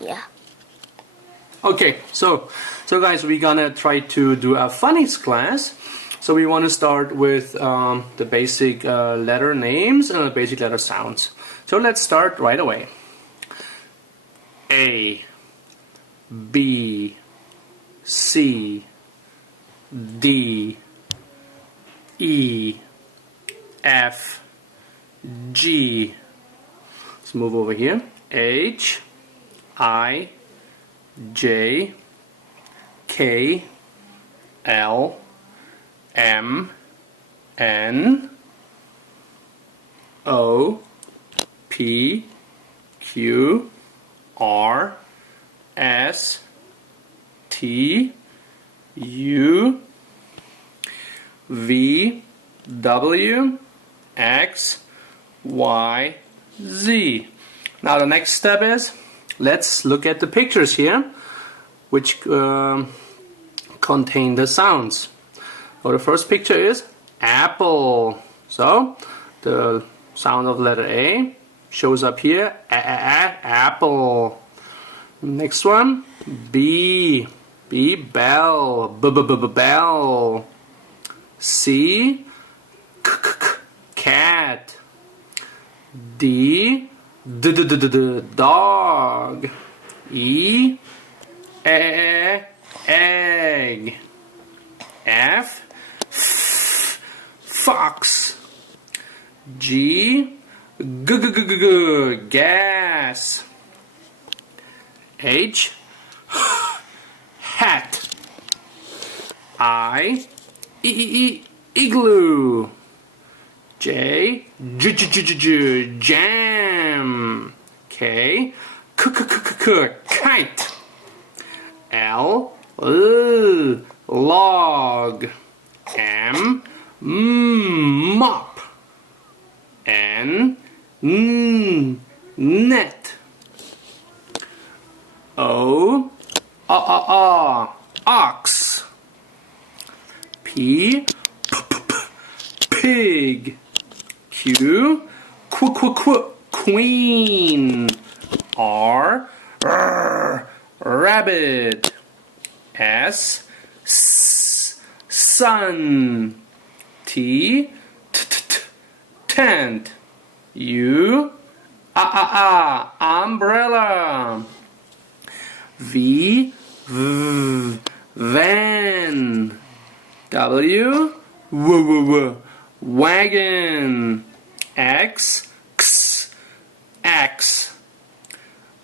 Yeah. Okay, so guys, we're gonna try to do a phonics class. So we want to start with the basic letter names and the basic letter sounds. So let's start right away. A, B, C, D, E, F, G. Let's move over here. H, I, J, K, L, M, N, O, P, Q, R, S, T, U, V, W, X, Y, Z. Now the next step is, let's look at the pictures here, which contain the sounds. So the first picture is apple. So the sound of letter A shows up here, apple. Next one, B, bell, bell. C, cat. D, dog. E, egg. F, fox. G, gas. H, hat. I, igloo. J, jam. K, kite. L, log. M, mop. N, net. O, ox. P, pig. Q, queen. R, rabbit. S, sun. T, tent. U, umbrella. V, van. W, wagon. X, axe.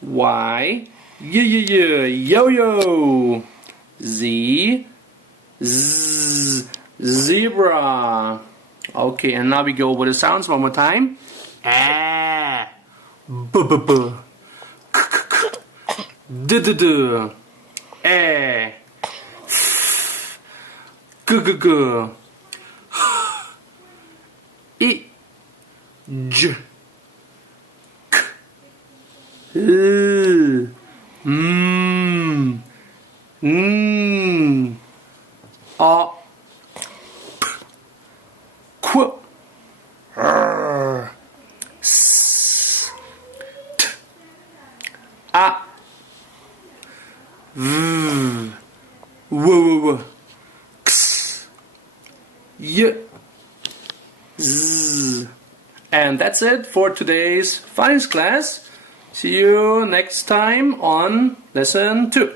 Y, yo-yo. Z, zebra. Okay, and now we go over the sounds one more time. A, b, d, e, f, g, I, j, k, l, a, p, qu, r, s, t, a, v, w, x, y, z. And that's it for today's phonics class. See you next time on lesson 2.